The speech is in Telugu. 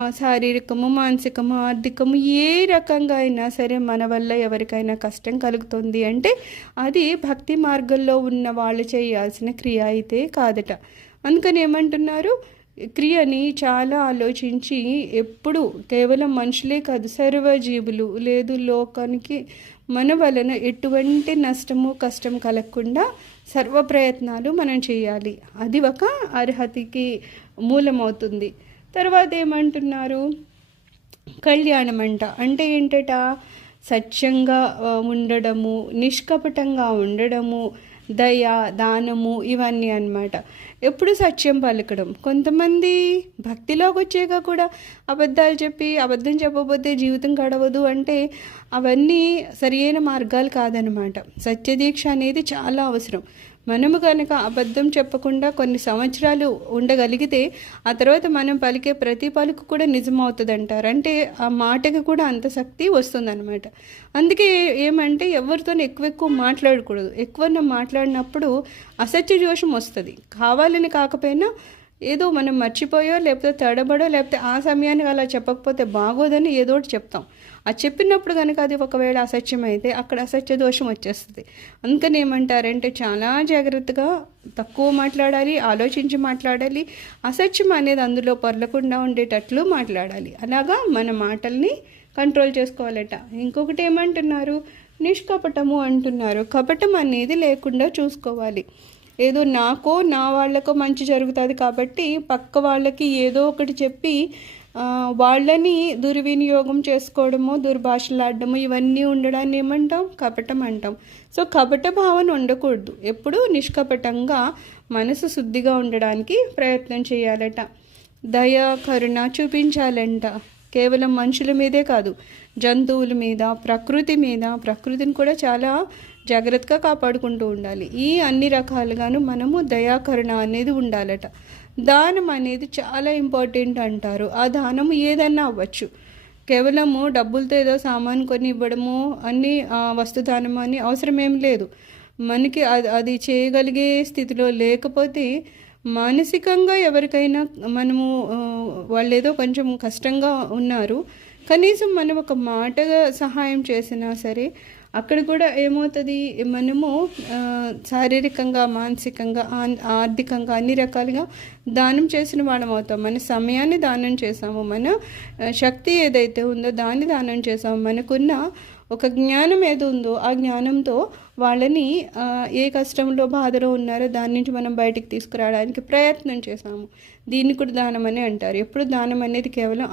శారీరకము, మానసికము, ఆర్థికము ఏ రకంగా అయినా సరే మన వల్ల ఎవరికైనా కష్టం కలుగుతుంది అంటే అది భక్తి మార్గంలో ఉన్న వాళ్ళు చేయాల్సిన క్రియ అయితే కాదట. అందుకని ఏమంటున్నారు, క్రియని చాలా ఆలోచించి ఎప్పుడు కేవలం మనుషులే కాదు సర్వజీవులు లేదు లోకానికి మన వలన ఎటువంటి నష్టము కష్టం కలగకుండా సర్వ ప్రయత్నాలు మనం చేయాలి. అది ఒక అర్హతకి మూలమవుతుంది. తర్వాత ఏమంటున్నారు, కళ్యాణం అంటే ఏంటట, సత్యంగా ఉండడము, నిష్కపటంగా ఉండడము, దయ, దానము, ఇవన్నీ అన్నమాట. ఎప్పుడు సత్యం పలకడం. కొంతమంది భక్తిలోకి వచ్చాక కూడా అబద్ధాలు చెప్పి అబద్ధం చెప్పబోతే జీవితం గడవదు అంటే అవన్నీ సరియైన మార్గాలు కాదనమాట. సత్యదీక్ష అనేది చాలా అవసరం. మనము కనుక అబద్ధం చెప్పకుండా కొన్ని సంవత్సరాలు ఉండగలిగితే ఆ తర్వాత మనం పలికే ప్రతి పలుకు కూడా నిజమవుతుంది అంటారు. అంటే ఆ మాటకి కూడా అంత శక్తి వస్తుందన్నమాట. అందుకే ఏమంటే ఎవరితో ఎక్కువ మాట్లాడకూడదు. ఎక్కువ మాట్లాడినప్పుడు అసత్య దోషం వస్తుంది. కావాలని కాకపోయినా ఏదో మనం మర్చిపోయో లేకపోతే తడబడో లేకపోతే ఆ సమయానికి అలా చెప్పకపోతే బాగోదని ఏదో ఒకటి చెప్తాం. ఆ చెప్పినప్పుడు కనుక అది ఒకవేళ అసత్యం అయితే అక్కడ అసత్య దోషం వచ్చేస్తుంది. అందుకని ఏమంటారంటే చాలా జాగ్రత్తగా తక్కువ మాట్లాడాలి, ఆలోచించి మాట్లాడాలి. అసత్యం అనేది అందులో పొరలకుండా ఉండేటట్లు మాట్లాడాలి. అలాగా మన మాటల్ని కంట్రోల్ చేసుకోవాలట. ఇంకొకటి ఏమంటున్నారు, నిష్కపటము అంటున్నారు. కపటం అనేది లేకుండా చూసుకోవాలి. ఏదో నాకో నా వాళ్ళకో మంచి జరుగుతుంది కాబట్టి పక్క వాళ్ళకి ఏదో ఒకటి చెప్పి వాళ్ళని దుర్వినియోగం చేసుకోవడము, దుర్భాషలాడడము, ఇవన్నీ ఉండడాన్ని ఏమంటాం, కపటం అంటాం. సో కపట భావన ఉండకూడదు. ఎప్పుడూ నిష్కపటంగా మనసు శుద్ధిగా ఉండడానికి ప్రయత్నం చేయాలట. దయ, కరుణ చూపించాలంట. కేవలం మనుషుల మీదే కాదు, జంతువుల మీద, ప్రకృతిని కూడా చాలా జాగ్రత్తగా కాపాడుకుంటూ ఉండాలి. ఈ అన్ని రకాలుగాను మనము దయాకరుణ అనేది ఉండాలట. దానం అనేది చాలా ఇంపార్టెంట్ అంటారు. ఆ దానము ఏదన్నా అవ్వచ్చు. కేవలము డబ్బులతో ఏదో సామాను కొని ఇవ్వడము అన్ని వస్తుదానము అని అవసరమేం లేదు. మనకి అది చేయగలిగే స్థితిలో లేకపోతే మానసికంగా ఎవరికైనా మనము వాళ్ళు ఏదో కొంచెం కష్టంగా ఉన్నారు, కనీసం మనం ఒక మాటగా సహాయం చేసినా సరే అక్కడ కూడా ఏమవుతుంది, మనము శారీరకంగా, మానసికంగా, ఆర్థికంగా అన్ని రకాలుగా దానం చేసిన వాళ్ళం అవుతాం. మన సమయాన్ని దానం చేసాము, మన శక్తి ఏదైతే ఉందో దాన్ని దానం చేసాము, మనకున్న ఒక జ్ఞానం ఏదో ఉందో ఆ జ్ఞానంతో వాళ్ళని ఏ కష్టంలో బాధలో ఉన్నారో దాని నుంచి మనం బయటికి తీసుకురావడానికి ప్రయత్నం చేసాము. దీన్ని కూడా దానం అని అంటారు. ఎప్పుడు దానం అనేది కేవలం